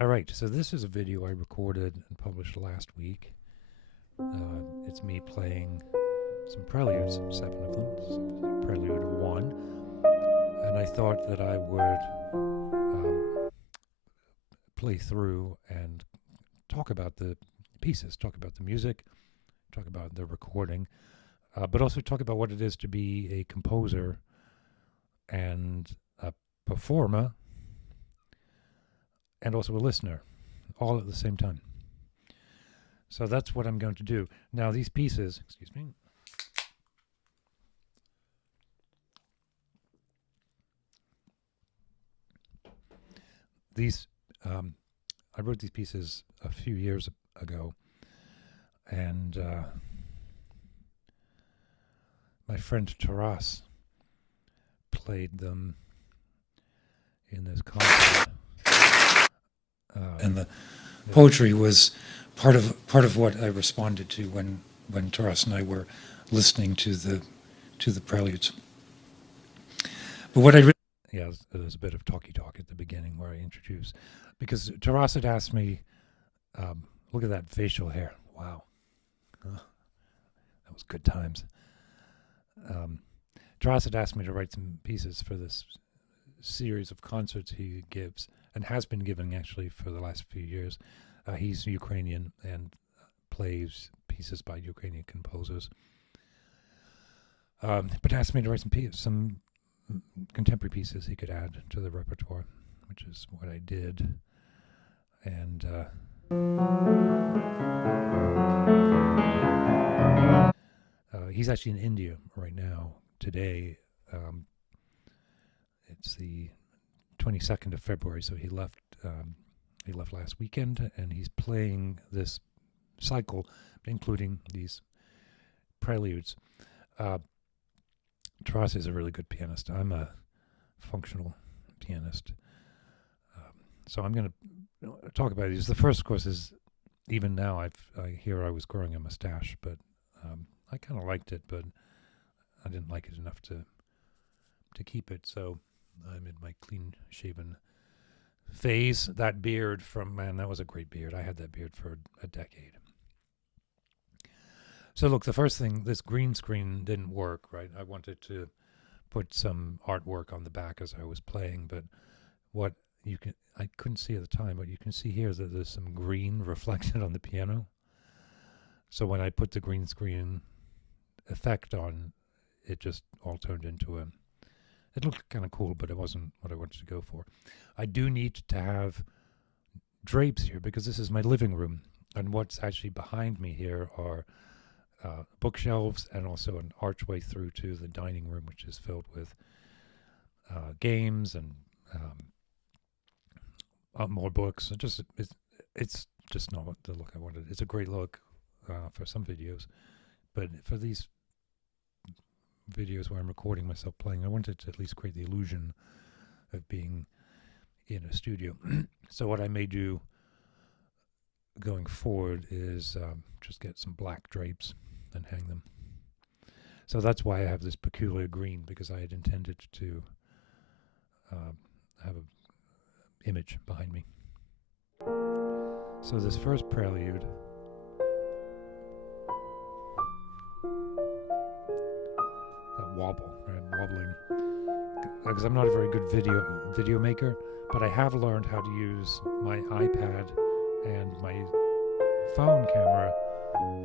All right, so this is a video I recorded and published last week. It's me playing some preludes, 7 of them. This is Prelude 1. And I thought that I would play through and talk about the pieces, talk about the music, talk about the recording, but also talk about what it is to be a composer and a performer and also a listener, all at the same time. So that's what I'm going to do. Now these pieces, excuse me, these, I wrote these pieces a few years ago, and my friend Taras played them in this concert. And the poetry was part of what I responded to when Taras and I were listening to the preludes. But what I really there's a bit of talky talk at the beginning where I introduce, because Taras had asked me, look at that facial hair, wow, that was good times. Taras had asked me to write some pieces for this series of concerts he gives, and has been giving actually for the last few years. He's Ukrainian and plays pieces by Ukrainian composers. But asked me to write some contemporary pieces he could add to the repertoire, which is what I did. And he's actually in India right now, today. It's the 22nd of February, so he left last weekend, and he's playing this cycle, including these preludes. Taras is a really good pianist. I'm a functional pianist. So I'm going to talk about these. The first, of course, is, even now I hear I was growing a mustache, but I kind of liked it, but I didn't like it enough to keep it. So I'm in my clean-shaven phase. That beard man, that was a great beard. I had that beard for a decade. So look, the first thing, this green screen didn't work, right? I wanted to put some artwork on the back as I was playing, but I couldn't see at the time, but you can see here that there's some green reflected on the piano. So when I put the green screen effect on, it just all turned into it looked kind of cool, but it wasn't what I wanted to go for. I do need to have drapes here because this is my living room, and what's actually behind me here are bookshelves and also an archway through to the dining room, which is filled with games and more books. It's just not the look I wanted. It's a great look for some videos, but for these videos where I'm recording myself playing, I wanted to at least create the illusion of being in a studio. So what I may do going forward is just get some black drapes and hang them. So that's why I have this peculiar green, because I had intended to have an image behind me. So this first prelude, that wobble, right? Wobbling, because I'm not a very good video maker, but I have learned how to use my iPad and my phone camera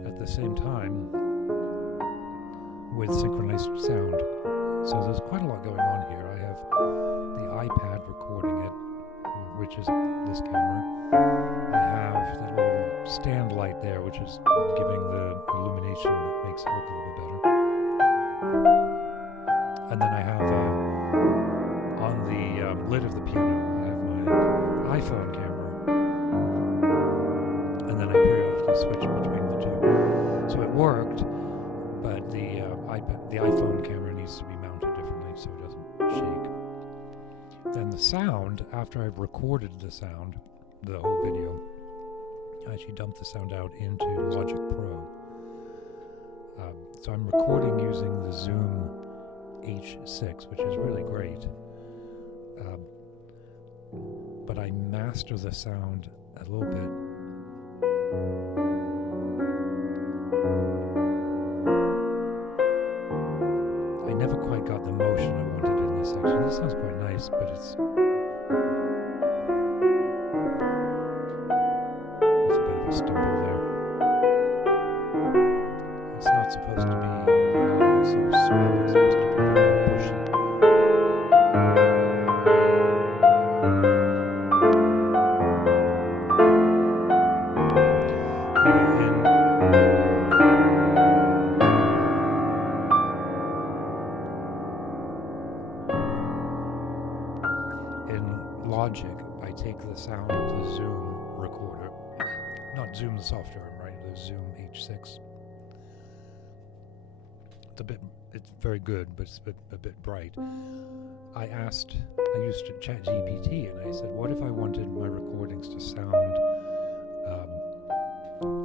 at the same time with synchronized sound. So there's quite a lot going on here. I have the iPad recording it, which is this camera. I have that little stand light there, which is giving the illumination that makes it look a little bit better. And then I have on the lid of the piano, I have my iPhone camera, and then I periodically switch between the two. So it worked, but the iPhone camera needs to be mounted differently so it doesn't shake. Then the sound, after I've recorded the sound, the whole video, I actually dumped the sound out into Logic Pro. So I'm recording using the Zoom H6, which is really great. but I master the sound a little bit. I never quite got the motion I wanted in this section. This sounds quite nice, but it's a bit of a stumble there. It's not supposed to be so swell, it's supposed to be more pushy. In Logic, I take the sound of the Zoom recorder, not Zoom the software, right? The Zoom H6. It's very good, but it's a bit bright. I used to ChatGPT, and I said, what if I wanted my recordings to sound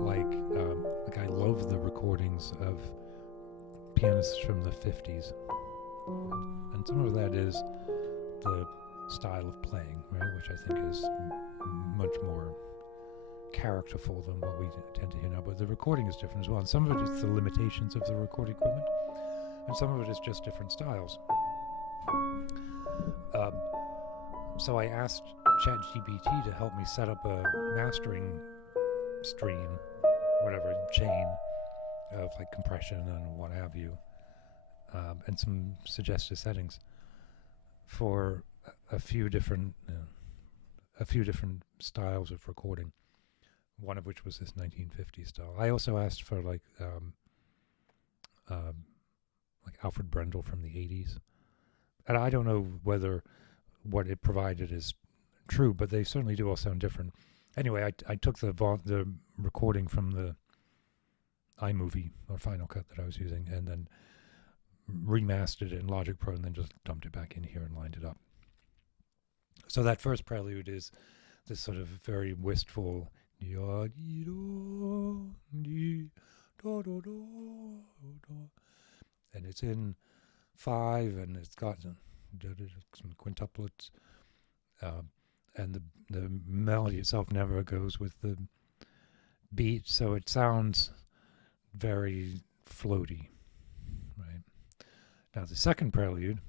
like I love the recordings of pianists from the 50s. And some of that is the style of playing, right, which I think is much more characterful than what we tend to hear now. But the recording is different as well. And some of it is the limitations of the recording equipment, and some of it is just different styles. So I asked ChatGPT to help me set up a mastering stream, whatever, chain of like compression and what have you, and some suggested settings for a few different styles of recording. One of which was this 1950s style. I also asked for like Alfred Brendel from the 80s, and I don't know whether what it provided is true, but they certainly do all sound different. Anyway, I took the recording from the iMovie or Final Cut that I was using, and then remastered it in Logic Pro, and then just dumped it back in here and lined it up. So that first prelude is this sort of very wistful, and it's in 5, and it's got some quintuplets, and the melody itself never goes with the beat, so it sounds very floaty, right? Now the second prelude,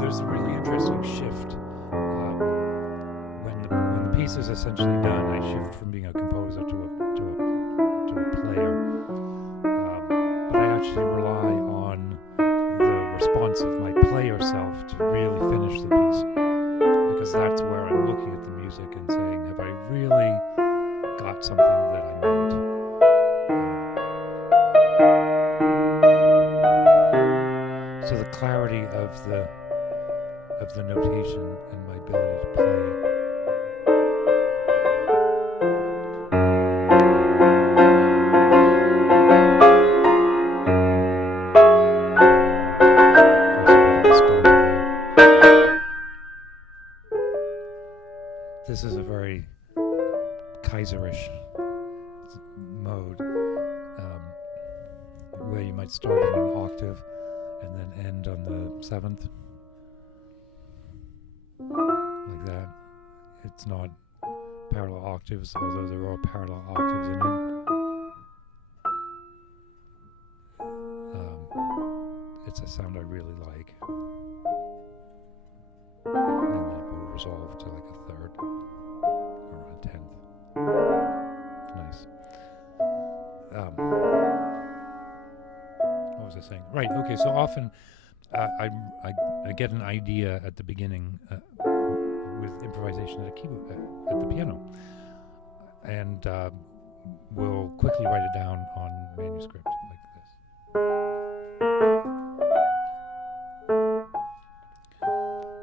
there's a really interesting shift when the piece is essentially done. I shift from being a composer to a player, but I actually rely on the response of my player self to really finish the piece, because that's where I'm looking at the music and saying, have I really got something that I meant? So the clarity of the notation and my ability to play. This is a very Kaiserish mode, where you might start in an octave and then end on the 7th. Like that. It's not parallel octaves, although there are parallel octaves in it. It's a sound I really like. And then it will resolve to like a 3rd or a 10th. Nice. What was I saying? Right, okay, so often I get an idea at the beginning with improvisation at the piano, and we'll quickly write it down on manuscript like this.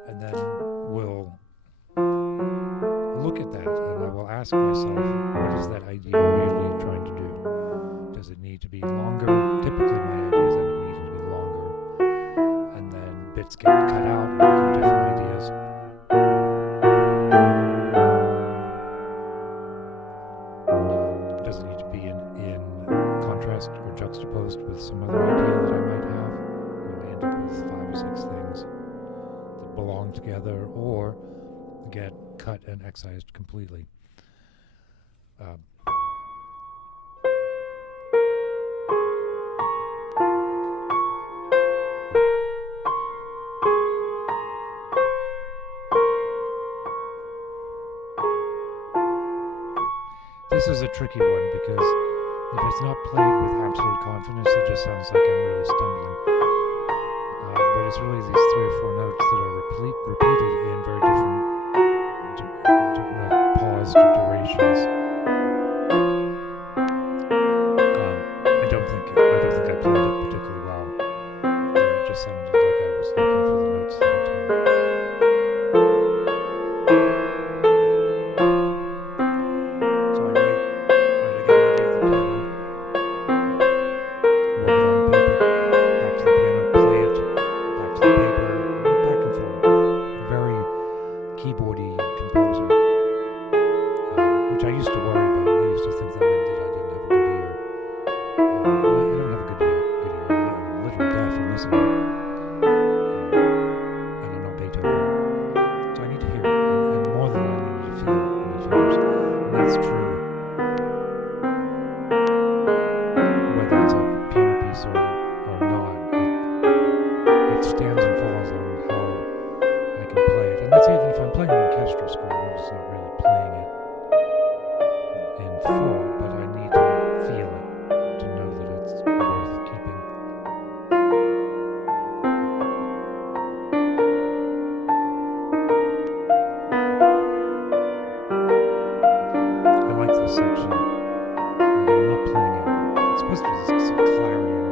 And then we'll look at that, and I will ask myself, what is that idea really trying to do? Does it need to be longer? Typically my ideas end up needing to be longer, and then bits get cut out and become different ideas. Does it need to be in contrast or juxtaposed with some other idea that I might have? I end up with 5 or 6 things that belong together or get cut and excised completely. This is a tricky one because if it's not played with absolute confidence, it just sounds like I'm really stumbling. But it's really these 3 or 4 notes that are repeated in very different paused durations. I don't think I played it particularly well. It just sounded like I was looking for the notes the whole time. So I write again the idea of the piano, work it on paper, back to the piano, play it, back to the paper, back and forth. Very keyboardy composer, which I used to worry about. I used to think that meant that I didn't have a good ear. I don't have a good ear. I'm literally deaf and listening. And I'm not Beethoven. So I need to hear it. And more than that, I need to feel it in my fingers. And that's true. Whether it's a piano piece or not, it stands and falls on how I can play it. And that's even if I'm playing an orchestral score, I'm just not really playing it in full, but I need to feel it to know that it's worth keeping. I like this section. I'm not playing it. It's supposed to be this clarion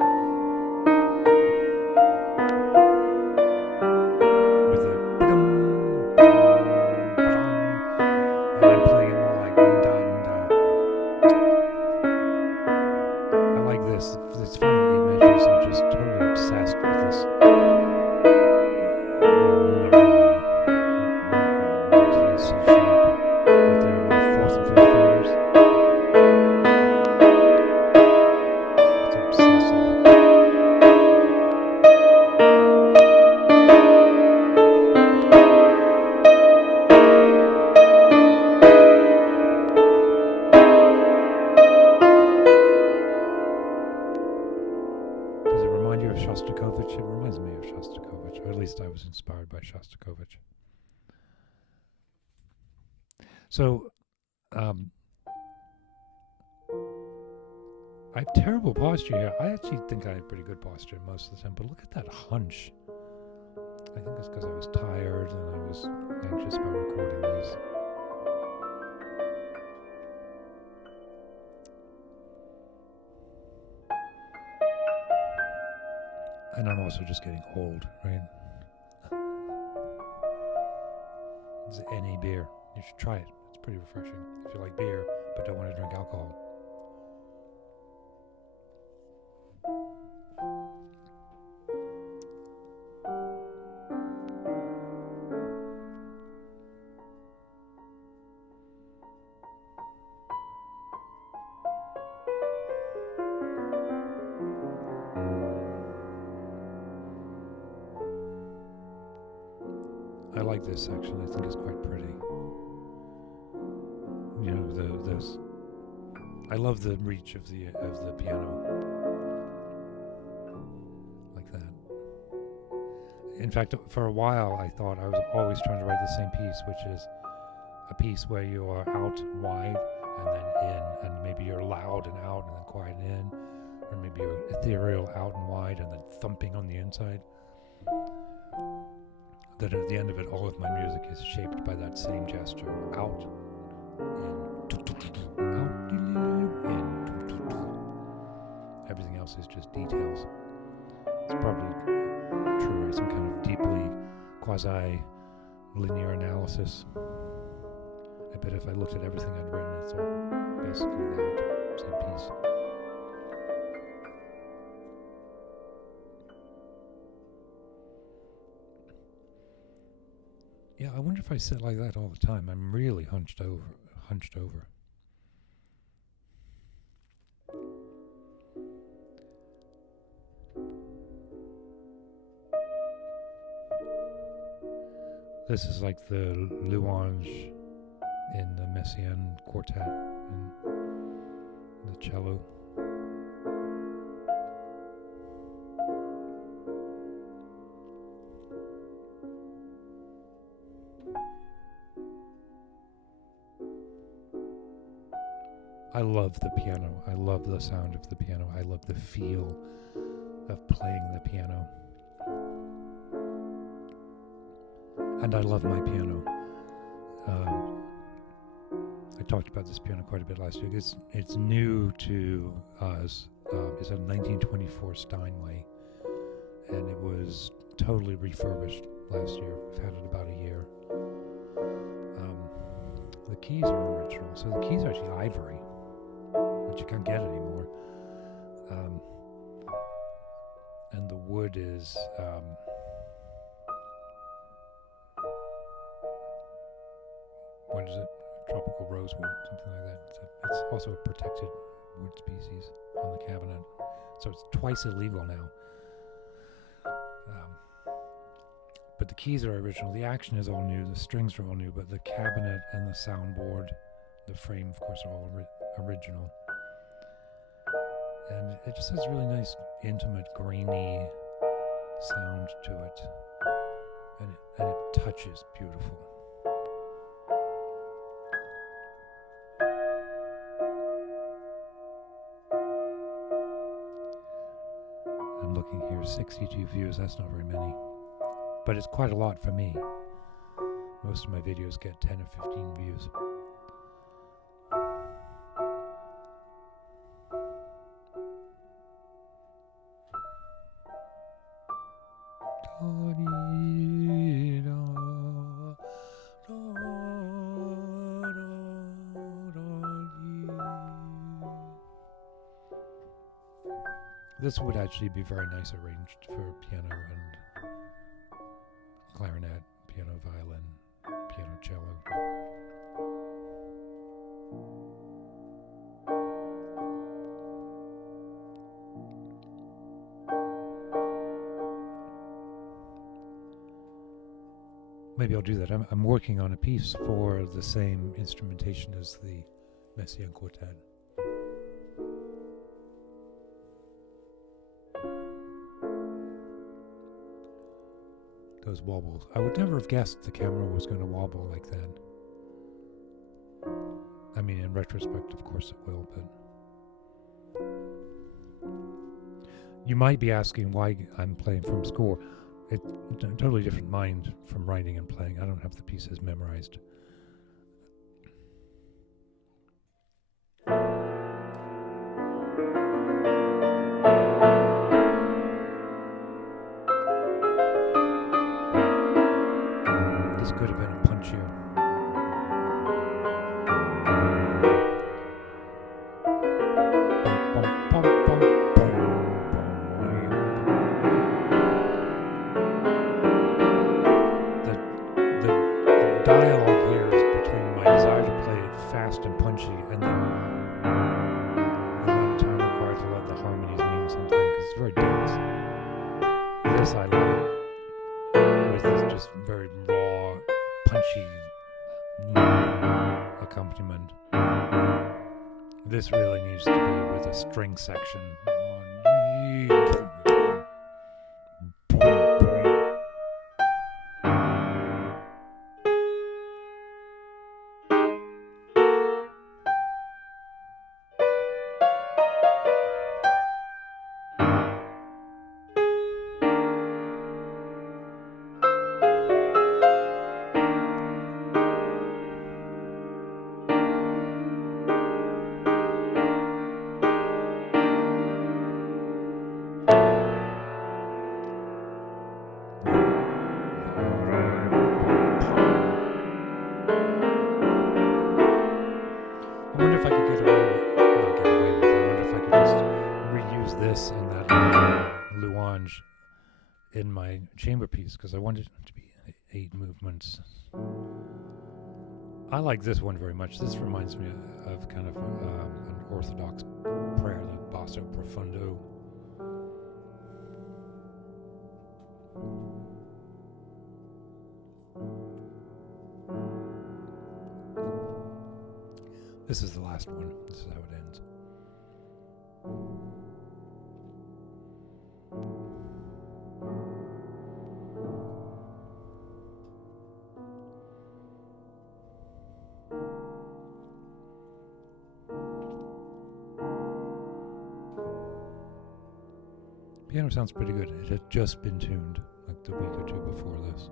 with a ba-dum, ba-dum, and I'm playing it more like da da. I like this. It's fun that E major, so just totally obsessed with this. G, C sharp, right there, my 4th and 5th fingers. It's obsessive. Does it remind you of Shostakovich? It reminds me of Shostakovich, or at least I was inspired by Shostakovich. So, I have terrible posture here. I actually think I have pretty good posture most of the time, but look at that hunch. I think it's because I was tired and I was anxious about recording these. And I'm also just getting old, right? It's any beer. You should try it. It's pretty refreshing if you like beer but don't want to drink alcohol. I like this section. I think it's quite pretty. You know, those. I love the reach of the piano, like that. In fact, for a while, I thought I was always trying to write the same piece, which is a piece where you are out wide and then in, and maybe you're loud and out and then quiet and in, or maybe you're ethereal out and wide and then thumping on the inside. That at the end of it, all of my music is shaped by that same gesture. Out, in, out, in. Everything else is just details. It's probably true, some kind of deeply quasi-linear analysis. I bet if I looked at everything I'd written, it's all basically that same piece. Yeah, I wonder if I sit like that all the time. I'm really hunched over. This is like the louange in the Messiaen quartet and the cello. I love the piano. I love the sound of the piano. I love the feel of playing the piano. And I love my piano. I talked about this piano quite a bit last week. It's new to us. It's a 1924 Steinway, and it was totally refurbished last year. I've had it about a year. The keys are original, so the keys are actually ivory, which you can't get anymore. And the wood is what is it? Tropical rosewood, something like that. It's also a protected wood species on the cabinet, so it's twice illegal now. But the keys are original. The action is all new. The strings are all new, but the cabinet and the soundboard, the frame, of course, are all original. And it just has a really nice, intimate, grainy sound to it, and it touches beautiful. I'm looking here, 62 views. That's not very many, but it's quite a lot for me. Most of my videos get 10 or 15 views. This would actually be very nice arranged for piano and clarinet, piano, violin, piano, cello. Maybe I'll do that. I'm working on a piece for the same instrumentation as the Messiaen quartet. Those wobbles. I would never have guessed the camera was going to wobble like that. I mean, in retrospect, of course it will, but... You might be asking why I'm playing from score. It's a totally different mind from writing and playing. I don't have the pieces memorized. This could have been punchier. The dialogue here is between my desire to play it fast and punchy and the amount of time required to let the harmonies mean something, because it's very dense. This I like, with this just very raw, punchy accompaniment. This really needs to be with a string section. that louange in my chamber piece because I wanted it to be 8 movements. I like this one very much. This reminds me of kind of an Orthodox prayer, the basso profundo. This is the last one. This is how it ends. Piano sounds pretty good. It had just been tuned like the week or two before this.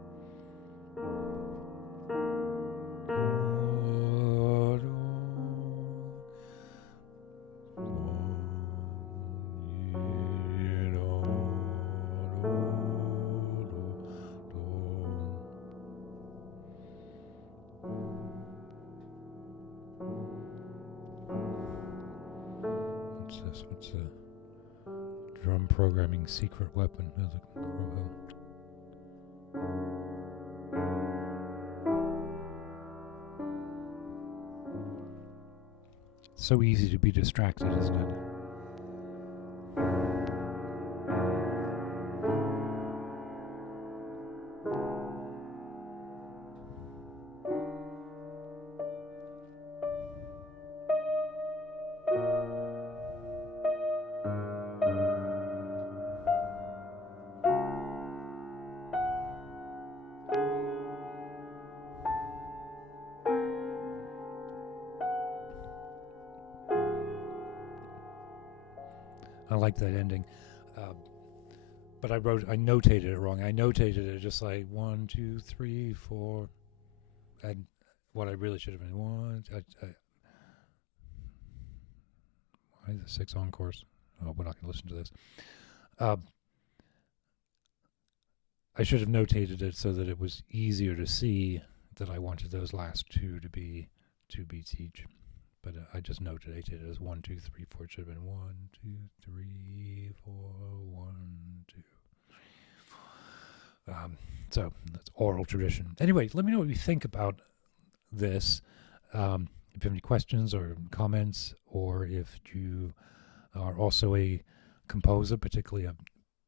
What's a drum programming secret weapon? So easy to be distracted, isn't it? I like that ending. But I notated it wrong. I notated it just like 1, 2, 3, 4. And what I really should have been why the 6 encores? Oh, we're not going to listen to this. I should have notated it so that it was easier to see that I wanted those last 2 to be 2 beats each. But I just noted it as 1, 2, 3, 4. It should have been 1, 2, 3, 4, 1, 2. So that's oral tradition. Anyway, let me know what you think about this. If you have any questions or comments, or if you are also a composer, particularly a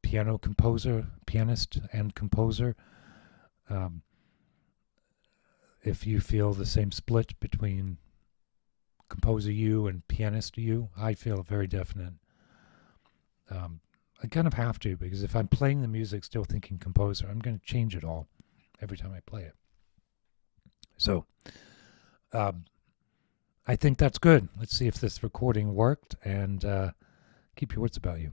pianist and composer, if you feel the same split between composer you and pianist you, I feel a very definite. I kind of have to, because if I'm playing the music still thinking composer, I'm going to change it all every time I play it. So I think that's good. Let's see if this recording worked, and keep your wits about you.